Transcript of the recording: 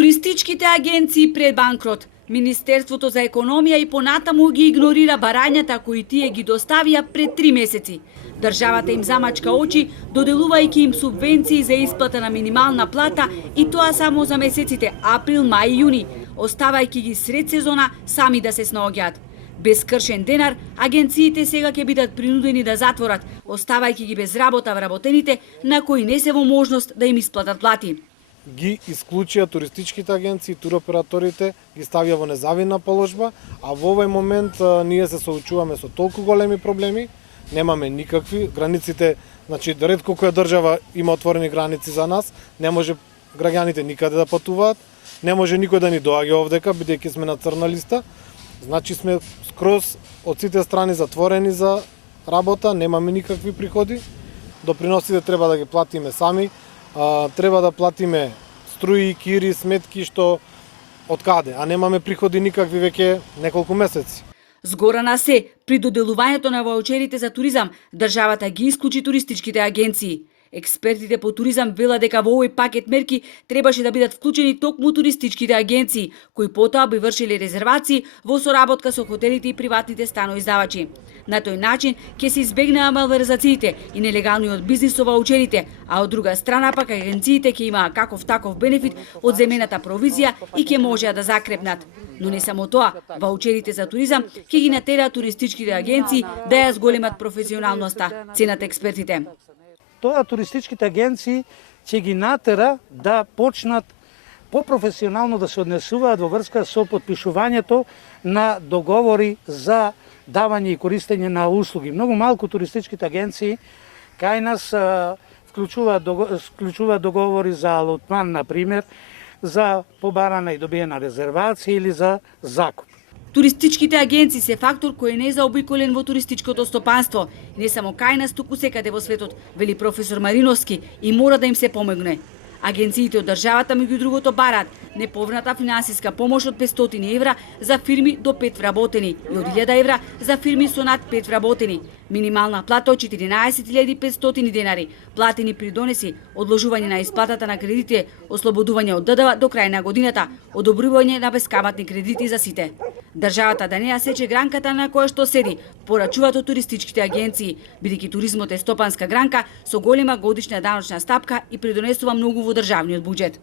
Туристичките агенции пред банкрот. Министерството за економија и понатаму ги игнорира барањата кои тие ги доставија пред 3 месеци. Државата им замачка очи, доделувајќи им субвенции за исплата на минимална плата и тоа само за месеците април, мај и јуни, оставајќи ги сред сезона сами да се снаоѓаат. Без кршен денар, агенциите сега ќе бидат принудени да затворат, оставајќи ги без работа вработените на кои не се во можност да им исплатат плати. Ги исклучија туристичките агенции, туроператорите, ги ставија во незавидна положба, а во овој момент ние се соочуваме со толку големи проблеми, немаме никакви, границите, значи ретко која држава има отворени граници за нас, не може граѓаните никаде да патуваат, не може никој да ни доаѓа овдека, бидејќи сме на црна листа, значи сме скроз од сите страни затворени за работа, немаме никакви приходи, доприносите треба да ги платиме сами, треба да платиме струи, кири, сметки, што од каде, а немаме приходи никакви веќе неколку месеци. Згора на се, при доделувањето на ваучерите за туризам, државата ги исклучи туристичките агенции. Експертите по туризам велат дека во овој пакет мерки требаше да бидат вклучени токму туристичките агенции, кои потоа би вршиле резервации во соработка со хотелите и приватните станоиздавачи. На тој начин ќе се избегнаа малверзациите и нелегалниот бизнис со ваучерите, а од друга страна пак агенциите ќе имаа каков таков бенефит од земената провизија и ќе можеа да закрепнат. Но не само тоа, ваучерите за туризам ќе ги натераат туристичките агенции да ја зголемат професионалноста, ценат експертите. Тоа туристичките агенции ќе ги натера да почнат попрофесионално да се однесуваат во врска со потпишувањето на договори за давање и користење на услуги. Многу малку туристичките агенции кај нас вклучуваат договори за алотман, например, за побарана и добиена резервација или за закуп. Туристичките агенции се фактор кој не е заобиколен во туристичкото стопанство, не само кај нас, туку секаде во светот, вели професор Мариновски, и мора да им се помогне. Агенциите од државата меѓу другото бараат неповрата финансиска помош од 500 евра за фирми до 5 вработени и од 1000 евра за фирми со над 5 вработени. Минимална плата од 14.500 денари, платени при донеси, одложување на исплатата на кредити, ослободување од ДДВ до крај на годината, одобрување на бескаматни кредити за сите. Државата да не ја сече гранката на која што седи, порачуваат од туристичките агенции, бидејќи туризмот е стопанска гранка со голема годишна даночна стапка и придонесува многу во државниот буџет.